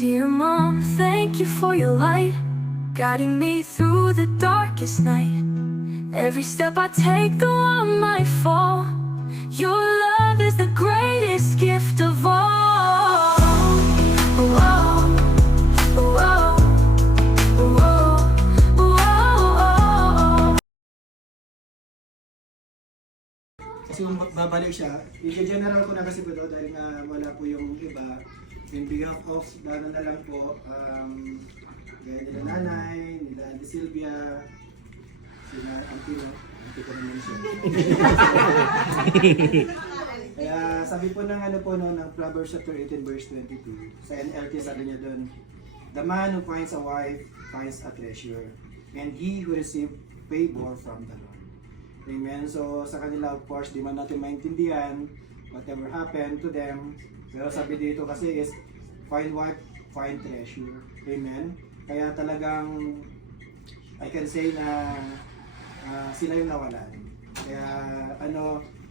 Dear Mom, thank you for your light, guiding me through the darkest night. Every step I take, though I might fall, your love is the greatest gift of all. Whoa, whoa, whoa, whoa. Kasi kung babalik siya, i-general ko na kasi po ito dahil nga wala po yung iba. In behalf of, na lang po, gaya nila nanay, nila Auntie Sylvia, sila Auntie ko naman siya. Kaya sabi po ng ng Proverbs chapter 18 verse 22, sa NLT sabi niya doon, the man who finds a wife finds a treasure, and he who receives favor from the Lord. Amen. So sa kanila, of course, di man natin maintindihan whatever happened to them. Pero sabi dito kasi is, find wife, find treasure. Amen. Kaya talagang, I can say na sila yung nawalan. Kaya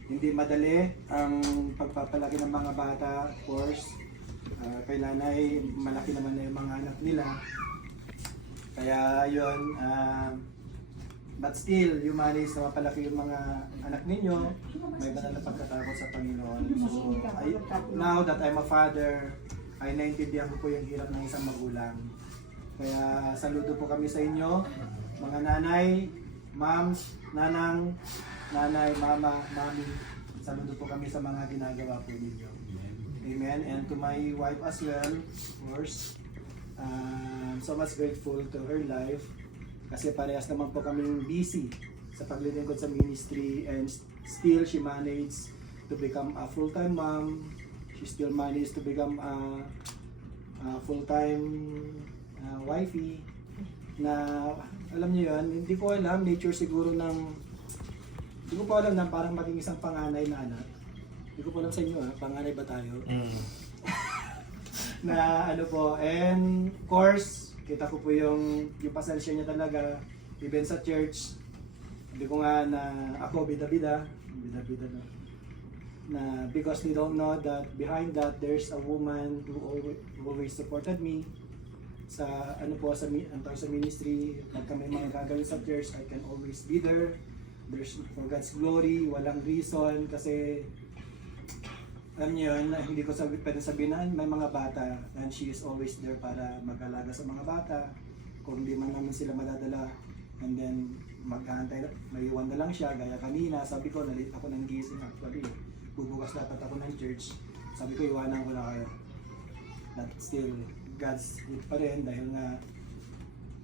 hindi madali ang pagpapalaki ng mga bata, of course. Kay nanay, malaki naman na yung mga anak nila. Kaya yun, but still, you manage na mapalaki yung mga anak ninyo, may banal na pagkatakot sa Panginoon. So, now that I'm a father, ay naintindihan ko po yung hirap ng isang magulang. Kaya saludo po kami sa inyo, mga nanay, moms, nanang, nanay, mama, mami. Saludo po kami sa mga ginagawa po ninyo. Amen. And to my wife as well, of course. So much grateful to her life. Kasi parehas naman po kaming busy sa paglilingkod sa ministry, and still she managed to become a full-time mom. She still managed to become a full-time wifey na alam niyo yun, hindi ko alam, nature siguro hindi ko po alam na parang maging isang panganay na anak. Hindi ko po alam sa inyo, panganay ba tayo? Na and of course, kita ko po yung pasensya niya talaga, even sa church. Hindi ko nga na ako bida-bida na because they don't know that behind that there's a woman who always supported me sa sa ministry. Pagka may mga gagawin sa church, I can always be there. There's for God's glory, walang reason kasi alam niyo yun, hindi ko pwede sabihin na may mga bata, and she is always there para mag-alaga sa mga bata. Kung hindi man namin sila madadala, and then mag-aantay, may iwan na lang siya. Gaya kanina, sabi ko, nalit ako ng gising actually. Bubukas dapat ako ng church. Sabi ko, iwanan ko na kayo. But still, God's good pa rin dahil nga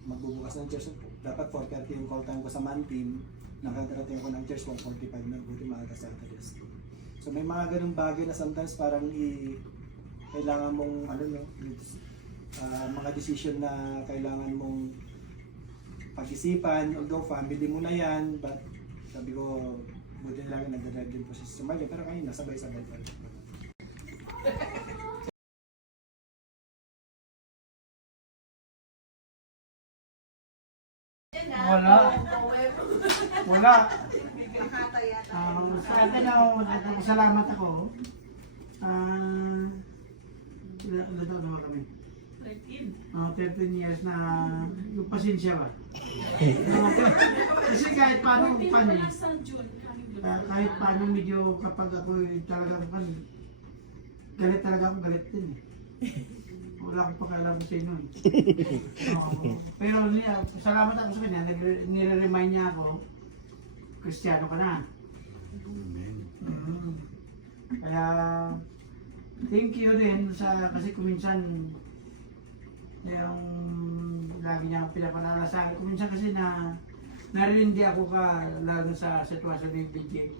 magbubukas ng church. Dapat 4:30 yung call time ko sa man team. Nakadarating ako ng church 1:45 na, buti maaga sa Saturday. So may mga ganung bagay na sometimes parang kailangan mong mga decision na kailangan mong pag-isipan, although family mo na yan, but sabi ko buti na lang nagdadrive din po si Somalia, pero kanina sabay-sabay pa rin. Wala. Sa atin salamat ako. Ilan taon naman kami? 13 years na yung pasensya ba? Kasi kahit paano medyo kapag ako talagang galit talaga ako, galit din eh. Wala akong pakialam sa inyo eh. Pero salamat ako sa kanya, nire-remind niya ako, Kristiyano ka na. Kaya thank you din kasi kuminsan yung lagi niya akong pinapanala sa akin. Kuminsan kasi naririndi ako lalo sa sitwasyon ng BJ.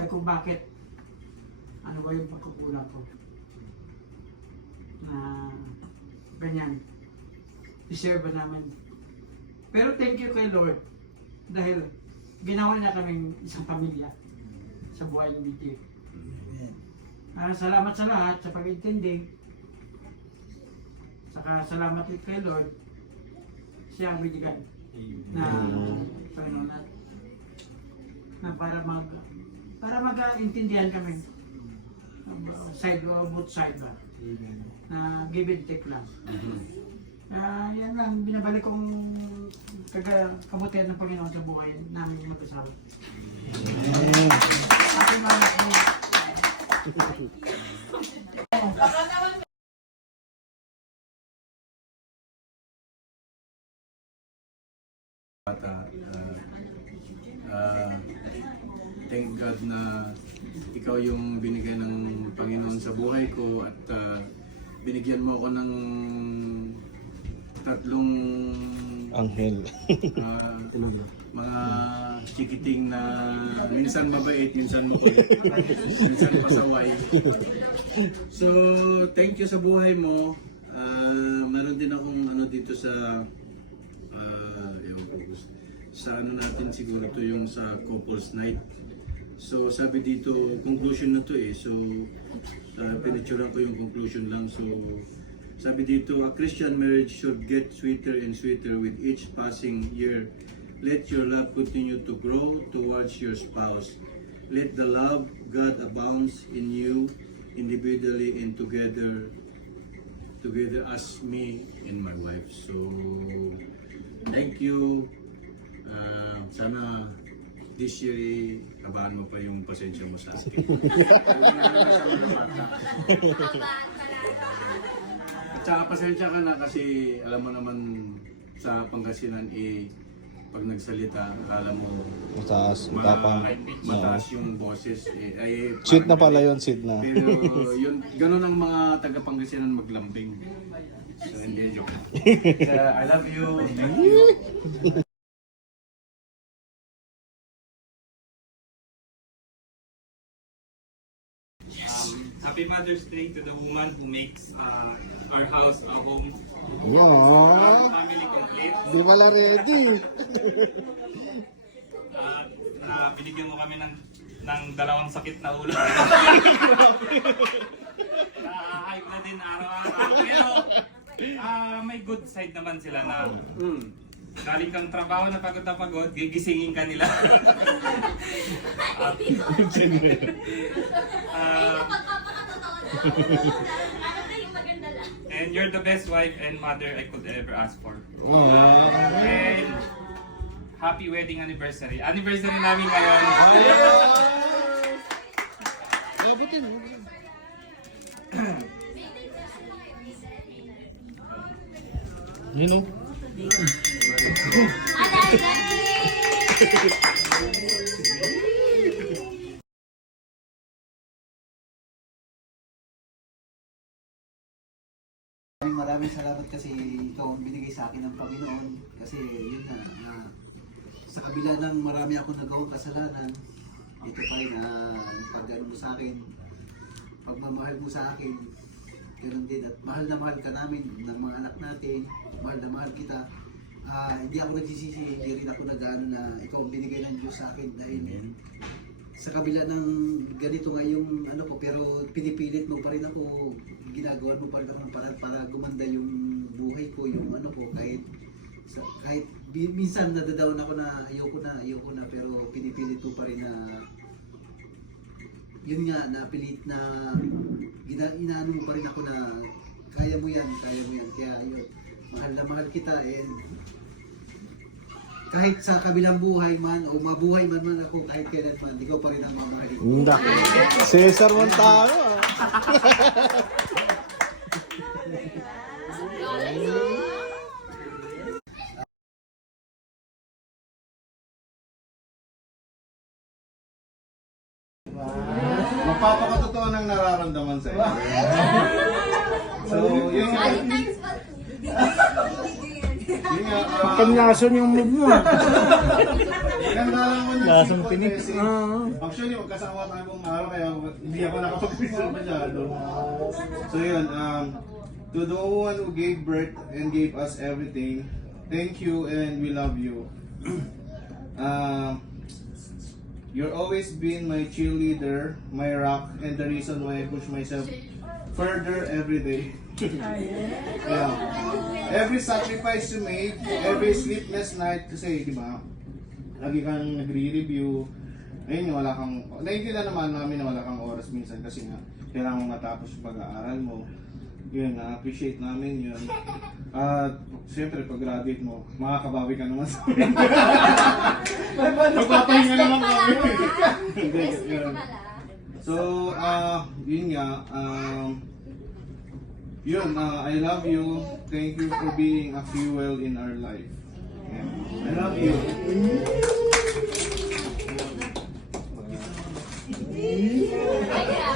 Sabi ko bakit? Ano ba yung pagkukulang ko? Na ganyan. Deserve ba naman? Pero thank you kay Lord dahil ginawa niya kaming isang pamilya sa buhay ng BJ. Salamat sa lahat sa pag-intindi. Saka salamat kay Lord siya ang binigay na Panginoon natin na para mag-intindihan kami side o both side ba. Na give and take lang. Yan lang, binabalik kong kabutihan ng Panginoon sa buhay namin yung mag-asawa. Ating mga bata. Thank God na ikaw yung binigay ng Panginoon sa buhay ko at binigyan mo ako ng tatlong Anghel. mga chikiting na minsan mabait, minsan makulit, minsan pasaway. So, thank you sa buhay mo. Meron din akong ano dito sa ewan ko, sa ano natin siguro to yung sa couples night. So sabi dito, conclusion na to eh. So pinicturean ko yung conclusion lang. So sabi dito, a Christian marriage should get sweeter and sweeter with each passing year. Let your love continue to grow towards your spouse. Let the love God abounds in you individually and together as me and my wife. So thank you. Sana this year kabahan mo pa yung pasensya mo sa akin. At saka pasensya ka na kasi alam mo naman sa Pangasinan pag nagsalita, akala mo mataas yung boses. Sweet na pala yun, sweet na. Pero yun, ganun ang mga taga-Pangasinan maglambing. So hindi, joke. So, I love you. Thank you. Happy Mother's Day to the woman who makes our house a home. Wow! Family complete. Di pala ready. Na binigyan mo kami ng dalawang sakit na ulo. Hype na din araw-araw. Pero may good side naman sila na galing kang trabaho na pagod, gigisingin ka nila. And you're the best wife and mother I could ever ask for. And happy wedding anniversary. Anniversary namin ngayon. Yun o. Maraming salamat kasi ikaw ang binigay sa akin ng Panginoon. Kasi yun na, sa kabila ng marami akong nagawang kasalanan, ito pa rin yung pag-ano mo sa akin, pagmamahal mo sa akin, ganun din. At mahal na mahal ka namin ng mga anak natin, mahal na mahal kita. Hindi ako nagsisisi, hindi rin ako nag-ano na ikaw ang binigay ng Diyos sa akin dahil sa kabila ng ganito nga yung ano ko, pero pinipilit mo pa rin ako, ginagawa mo pa rin ako ng paraan para gumanda yung buhay ko, yung ano ko, kahit minsan nadadaon ako na ayoko na, pero pinipilit ko pa rin na yun nga, napilit na inaano mo pa rin ako na kaya mo yan, kaya yun, mahal na mahal kita, and kahit sa kabilang buhay man o mabuhay man ako, kahit kailan man, ikaw pa rin ang mamahalin. Cesar Montano. Magpapakatotoo ng nararamdaman sa iyo. So, yun nga. Panyason yung move mo. Ganda lang mo Lasang pinik. Actually, magkasama tayo buong araw kaya hindi ako nakapag-visual masyado. So yun, to the one who gave birth and gave us everything, thank you and we love you. You're always been my cheerleader, my rock, and the reason why I push myself further every day. Yeah. Every sacrifice you make, every sleepless night, kasi di ba, lagi kang nagre-review, ayun, wala kang, naiintindihan naman namin na wala kang oras minsan kasi nga, kailangan mo matapos yung pag-aaral mo. Yun, na-appreciate namin yun. At siyempre, pag graduate mo, makakabawi ka naman sa amin. Magpapahinga naman kami. Hindi, yun. So, yun nga, I love you. Thank you for being a fuel in our life. Yeah. I love you. Ay,